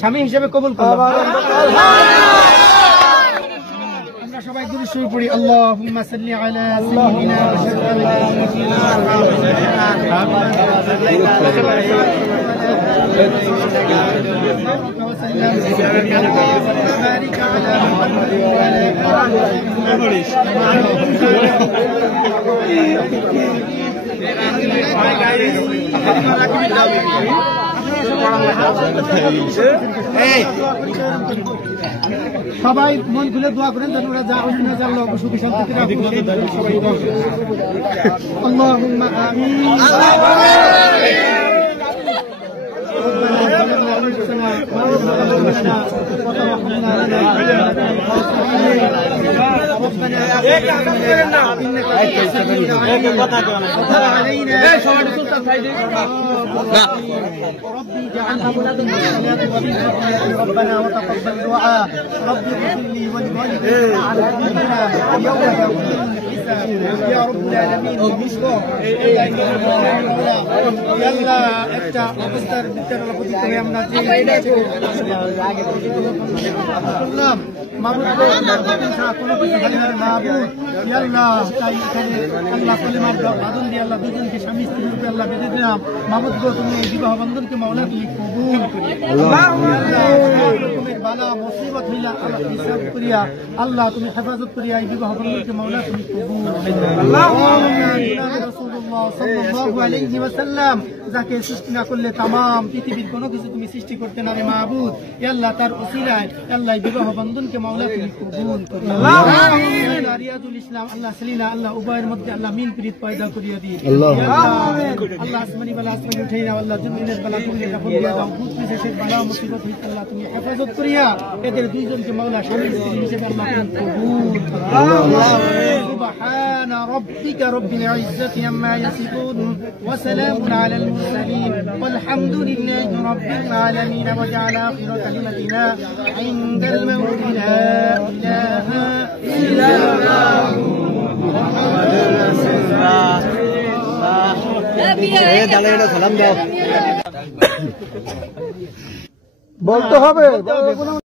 স্বামী হিসেবে কবুল করলাম। আমরা সবাই দুরূদ শরীফ পড়ি। আল্লাহুম্মা সাল্লি আলা সাইয়্যিদিনা সবাই মন খুলে দোয়া করেন যেন ওরা যা অন্য যার লোক সুখী শান্তিতে সবাই আল্লাহুম্মা আমিন। ربي اجعلنا مولدنا ربنا وتقبل دعاء ربي اغفر لي ولوالدي على ذنوبنا يوم يقوم الحساب يا رب العالمين يلا একটা অবস্থার ভিতরে প্রতি করে আমরা যে করলাম মাবুদ কোনো কিছু ভালো মাবুদ আল্লাহ তাই এখানে আল্লাহ কলিমার আদম দিয়ে আল্লাহ দুজনকে স্বামী স্ত্রী রূপে আল্লাহ বেঁধে দিলাম। মাবুদ গো তুমি এই বিবাহ বন্ধনকে মাওলা তুমি কবুল করিয়া বালা মুসিবত হইলা আল্লাহ হিসাব করিয়া আল্লাহ তুমি হেফাজত করিয়া এই বিবাহ বন্ধনকে মাওলা তুমি কবুল রাসূলুল্লাহ সাল্লাল্লাহু আলাইহি ওয়াসাল্লাম যাকে সৃষ্টি না করলে তামাম পৃথিবীর কোনো কিছু তুমি সৃষ্টি করতে না রে মাবুদ। আল্লাহ তার ওসিলায় আল্লাহ বিবাহ বন্ধনকে মাওলা তুমি কবুল করো। আল্লাহ রিয়াজুল ইসলাম আল্লাহ সেলিনা আল্লাহ উভয়ের মধ্যে আল্লাহ মিল প্রীত পয়দা করিয়া দিই। আল্লাহ আসমানি বালা আসমানি উঠাই না আল্লাহ জমিনের বালা তুমি কাফন দিয়া দাও ভূত বিশেষের বালা মুসিবত হইতে আল্লাহ তুমি হেফাজত করিয়া এদের দুইজনকে মাওলা স্বামী স্ত্রী হিসেবে আল্লাহ তুমি কবুল করো। সুবহান রাব্বিকা রাব্বিল ইজ্জাতি আম্মা ইয়াসিফুন ওয়া সালামুন আলাল মুরসালিন والحمد لله رب العالمين وجعل آخر كلمتنا عند الموت لا إله إلا الله বলতে হবে।